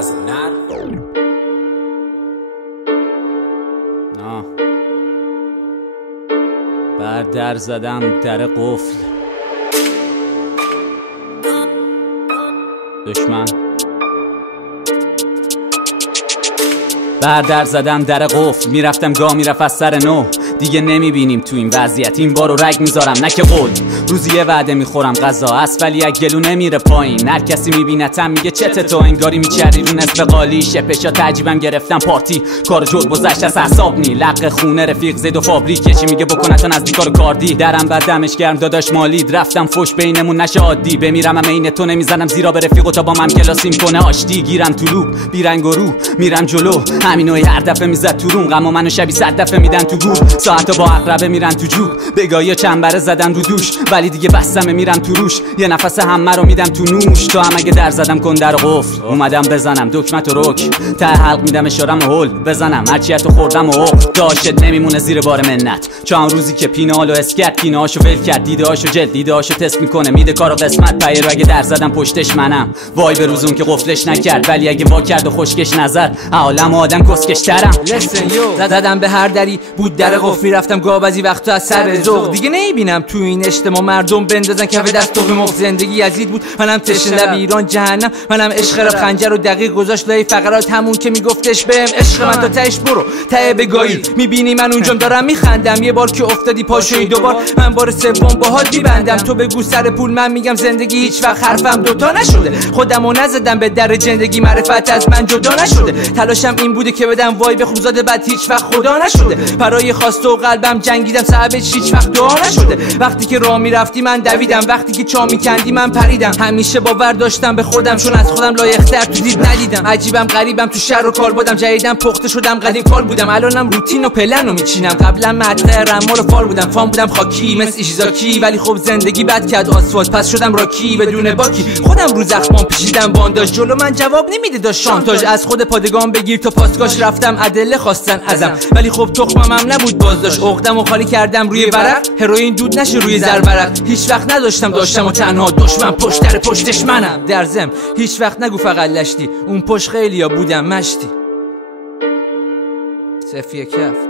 فضل نر بر در زدم در قفل دشمن بر در زدم در قفل میرفتم گاه میرفت از سر نو دیگه نمیبینیم تو این وضعیت این بارو رگ میذارم نه که قول روزی یه وعده میخورم غذا اسفلی از گلو نمیره پایین هر کسی میبینتم میگه چته تو انگاری میچری رو نصف قالی شپشا تعجیبم گرفتم پارتی کار جد گذشت از حساب نی لق خونه رفیق زید و فابریک یکی میگه بکنتون از دیکار کاردی درم بر دمش گرم داداش مالید رفتم فوش بینمون نشه عادی بمیرم هم عین تو نمیزنم زیرا به رفیق و تا با من کلاسیم کنه آشتی گیرم تو لوب بیرنگ و رو میرم جلو همینو هر دفعه میزد تو روم غم و منو شبی 100 دفعه میدن تو گور ساعتا با عقربه میرن تو جوب بگاهی چنبره زدن رو دوش ولی دیگه بستمه میرم تو روش یه نفس همه رو میدم تو نوش تو هم اگه در زدم کن در قفل اومدم بزنم دکمت و رک ته حلق میدم اشارم و هل بزنم هرچی تو خوردم و عق داشت نمیمونه زیر بار منت چون روزی که پینال و اسکت پینهاشو ول کرد دیدهاشو جلد دیدهاشو تست میکنه میده کارو قسمت پیر اگه در زدم پشتش منم وای به روزون که قفلش نکرد ولی اگه وا کرد و خوشکش نظر عالم آدم کسکش ترم زدم به هر دری بود در قفل میرفتم گاه بعضی وقتا از سر ذوق دیگه نمیبینم تو این اجتماع مردم بندازن کف دست تو به مفت زندگی یزید بود منم تشنه لب ایران جهنم منم عشق رب خنجر و دقیق گذاشت لای فقرات همون که میگفتش بهم عشق من تا تهش برو ته بگاهی میبینی من اونجام دارم میخندم یه بار که افتادی پاشوی دوبار من بار سوم باهات میبندم تو بگو سر پول من میگم زندگی هیچ وقت حرفم دوتا نشده خودمو نزدم به در زندگی معرفت از من جدا نشده تلاشم این بوده که بدم وای به خوزاده بعد هیچ وقت خدا نشده برای خواسته و قلبم جنگیدم صاحبش هیچ وقت دعا نشده وقتی که راه میرفتی من دویدم وقتی که چا میکندی من پریدم همیشه باور داشتم به خودم چون از خودم لایق‌تر تو دید ندیدم عجیبم غریبم تو شهر و کار بودم جدیدم پخته شدم قدیم فال بودم الانم روتین و پلن رو میچینم قبلا معطر رمال و فال بودم فام بودم خاکی مثل ایشیزاکی ولی خب زندگی بد کرد آسفالت پس شدم راکی بدون باکی خودم رو زخمام پیچیدم بانداش جلو من جواب نمیده داشت شانتاژ از خود پادگان بگیر تا پاسگاش رفتم ادله خواستن ازم ولی خب تخمم هم نبود بازداشت عقدمو خالی کردم روی ورق هروئین دود نشه روی زرورق هیچ وقت داشتم و تنها دشمن پشتش منم در ضمن هیچ وقت نگو فقط لشتی اون پشت خیلیا بودم مشتی سفیه کفت